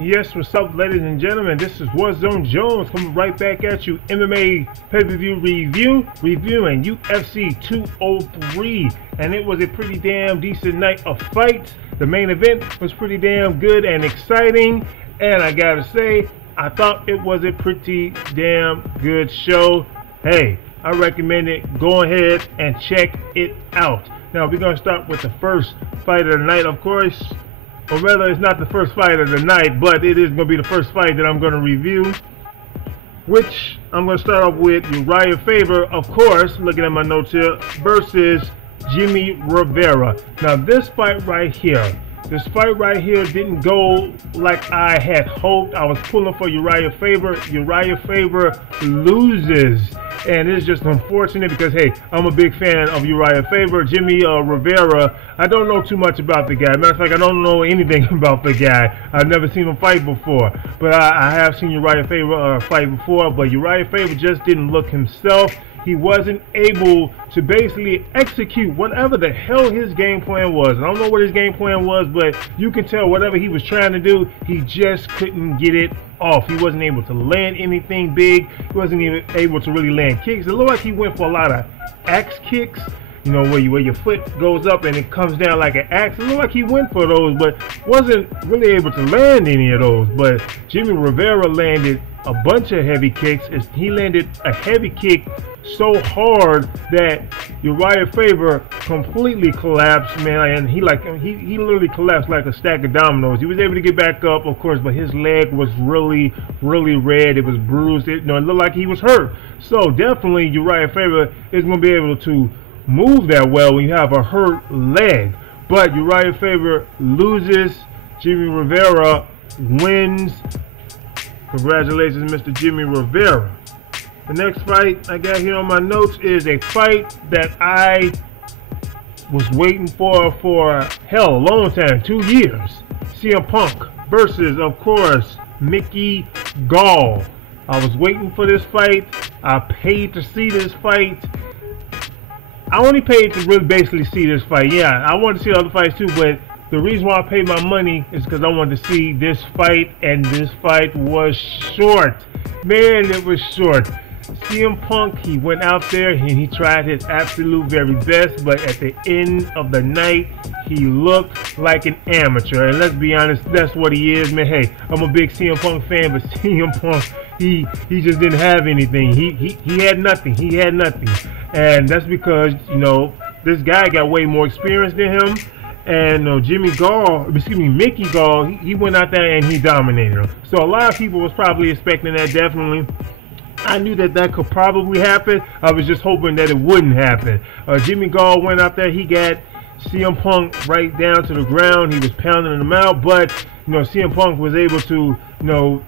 Yes, what's up, ladies and gentlemen? This is Warzone Jones coming right back at you. MMA pay-per-view reviewing UFC 203, and it was a pretty damn decent night of fights. The main event was pretty damn good and exciting, and I gotta say, I thought it was a pretty damn good show. Hey, I recommend it. Go ahead and check it out. Now we're gonna start with the first fight of the night, of course. Or rather, it's not the first fight of the night, but it is going to be the first fight that I'm going to review. Which I'm going to start off with Uriah Faber, of course, looking at my notes here, versus Jimmy Rivera. Now this fight right here didn't go like I had hoped. I was pulling for Uriah Faber. Uriah Faber loses. And it's just unfortunate because, hey, I'm a big fan of Uriah Faber. Jimmy Rivera, I don't know too much about the guy. Matter of fact, I don't know anything about the guy. I've never seen him fight before. But I have seen Uriah Faber fight before. But Uriah Faber just didn't look himself. He wasn't able to basically execute whatever the hell his game plan was. I don't know what his game plan was, but you can tell whatever he was trying to do, he just couldn't get it off. He wasn't able to land anything big. He wasn't even able to really land kicks. It looked like he went for a lot of axe kicks, you know, where your foot goes up and it comes down like an axe. It looked like he went for those, but wasn't really able to land any of those. But Jimmy Rivera landed a bunch of heavy kicks. He landed a heavy kick so hard that Uriah Faber completely collapsed, man, and he literally collapsed like a stack of dominoes. He was able to get back up, of course, but his leg was really red. It was bruised. It looked like he was hurt. So definitely Uriah Faber is going to be able to move that well when you have a hurt leg. But Uriah Faber loses. Jimmy Rivera wins. Congratulations, Mr. Jimmy Rivera. The next fight I got here on my notes is a fight that I was waiting for hell, a long time, 2 years. CM Punk versus, of course, Gall. I was waiting for this fight. I paid to see this fight. I only paid to really basically see this fight. Yeah, I wanted to see other fights too, but the reason why I paid my money is because I wanted to see this fight, and this fight was short. Man, it was short. CM Punk, he went out there and he tried his absolute very best, but at the end of the night, he looked like an amateur. And let's be honest, that's what he is, man. Hey, I'm a big CM Punk fan, but CM Punk, he just didn't have anything. He had nothing. He had nothing. And that's because, you know, this guy got way more experience than him. And Mickey Gall, he went out there and he dominated him. So a lot of people was probably expecting that, definitely. I knew that could probably happen. I was just hoping that it wouldn't happen. Jimmy Gall went out there. He got CM Punk right down to the ground. He was pounding him out. But, you know, CM Punk was able to, you know,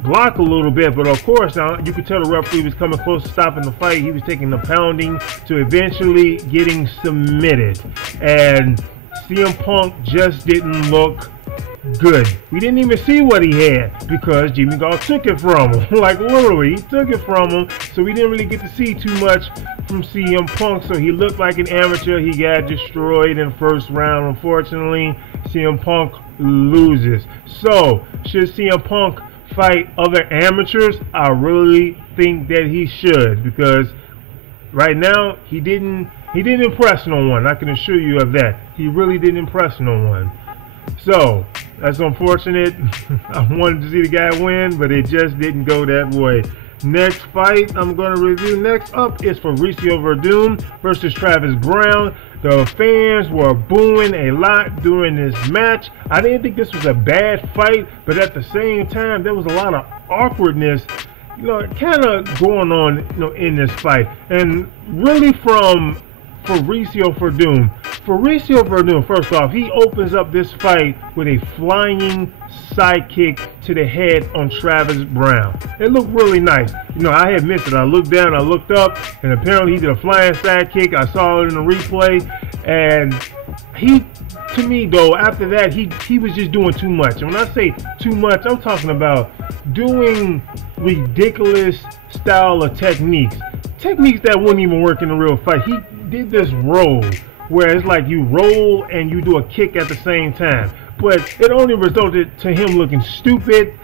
block a little bit. But, of course, now you could tell the referee was coming close to stopping the fight. He was taking the pounding to eventually getting submitted. And CM Punk just didn't look good. We didn't even see what he had because Jimmy Gall took it from him. Like literally, he took it from him. So we didn't really get to see too much from CM Punk. So he looked like an amateur. He got destroyed in the first round. Unfortunately, CM Punk loses. So should CM Punk fight other amateurs? I really think that he should, because right now he didn't impress no one. I can assure you of that. He really didn't impress no one. So that's unfortunate. I wanted to see the guy win, but it just didn't go that way. Next fight I'm going to review next up is Mauricio Verdun versus Travis Browne. The fans were booing a lot during this match. I didn't think this was a bad fight, but at the same time, there was a lot of awkwardness, you know, kind of going on, you know, in this fight. And really from Mauricio Verdun. Mauricio Verdun, first off, he opens up this fight with a flying sidekick to the head on Travis Browne. It looked really nice. You know, I had missed it. I looked down, I looked up, and apparently he did a flying sidekick. I saw it in the replay, and he, to me though, after that, he was just doing too much. And when I say too much, I'm talking about doing ridiculous style of techniques that wouldn't even work in a real fight. He did this roll where it's like you roll and you do a kick at the same time. But it only resulted to him looking stupid,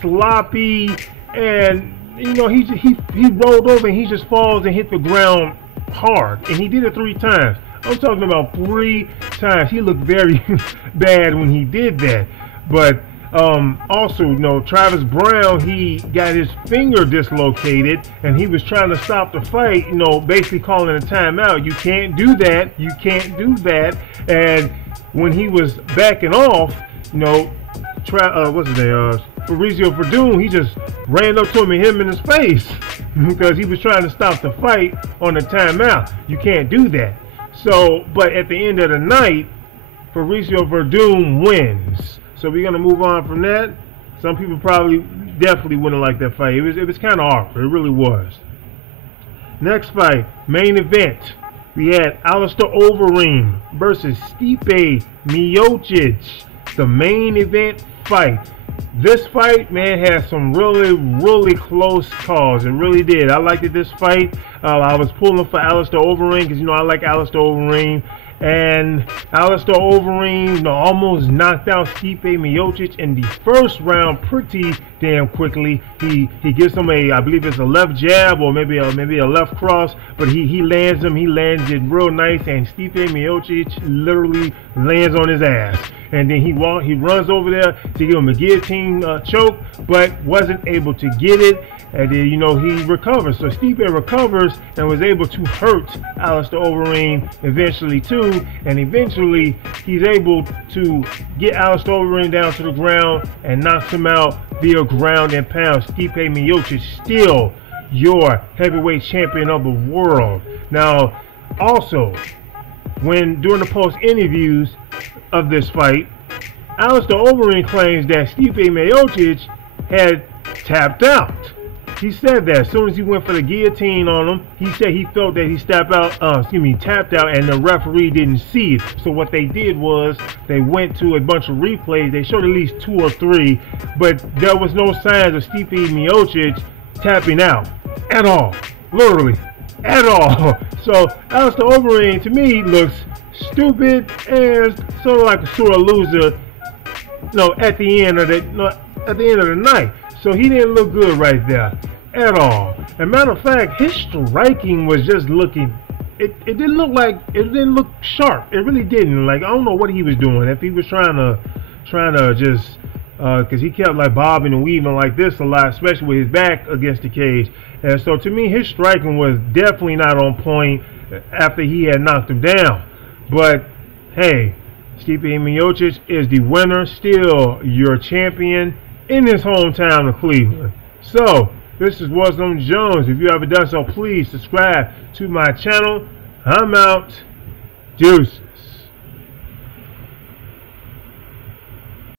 sloppy, and you know, he rolled over and he just falls and hit the ground hard, and he did it 3 times. I'm talking about 3 times. He looked very bad when he did that. But also, you know, Travis Browne, he got his finger dislocated and he was trying to stop the fight, you know, basically calling a timeout. You can't do that. You can't do that. And when he was backing off, you know, what's his name? Mauricio Verdun, he just ran up to him and hit him in his face because he was trying to stop the fight on a timeout. You can't do that. So, but at the end of the night, Mauricio Verdun wins. So we're gonna move on from that. Some people definitely wouldn't like that fight. It was kind of awkward. It really was. Next fight, main event. We had Alistair Overeem versus Stipe Miocic. The main event fight. This fight, man, had some really close calls. It really did. I liked this fight. I was pulling for Alistair Overeem because, you know, I like Alistair Overeem. And Alistair Overeem, you know, almost knocked out Stipe Miocic in the first round pretty damn quickly. He gives him I believe it's a left jab or maybe a left cross, but he lands him. He lands it real nice, and Stipe Miocic literally lands on his ass. And then he runs over there to give him a guillotine choke, but wasn't able to get it. And then, you know, he recovers. So Stipe recovers and was able to hurt Alistair Overeem eventually too. And eventually he's able to get Alistair Overeem down to the ground and knocks him out via ground and pound. Stipe Miocic still your heavyweight champion of the world. Now, also, during the post interviews of this fight, Alistair Overeem claims that Stipe Miocic had tapped out. He said that as soon as he went for the guillotine on him, he said he felt that he tapped out, and the referee didn't see it. So what they did was they went to a bunch of replays. They showed at least 2 or 3, but there was no signs of Stipe Miocic tapping out at all, literally at all. So Alistair Overeem to me looks stupid and sort of like a sore loser, you know, at the end of the night. So he didn't look good right there at all. As a matter of fact, his striking was just looking, it didn't look sharp. It really didn't. Like, I don't know what he was doing. If he was trying to just because he kept like bobbing and weaving like this a lot, especially with his back against the cage. And so to me, his striking was definitely not on point after he had knocked him down. But hey, Stipe Miocic is the winner, still your champion in his hometown of Cleveland. So, this is Warzone Jones. If you haven't done so, please subscribe to my channel. I'm out. Deuce.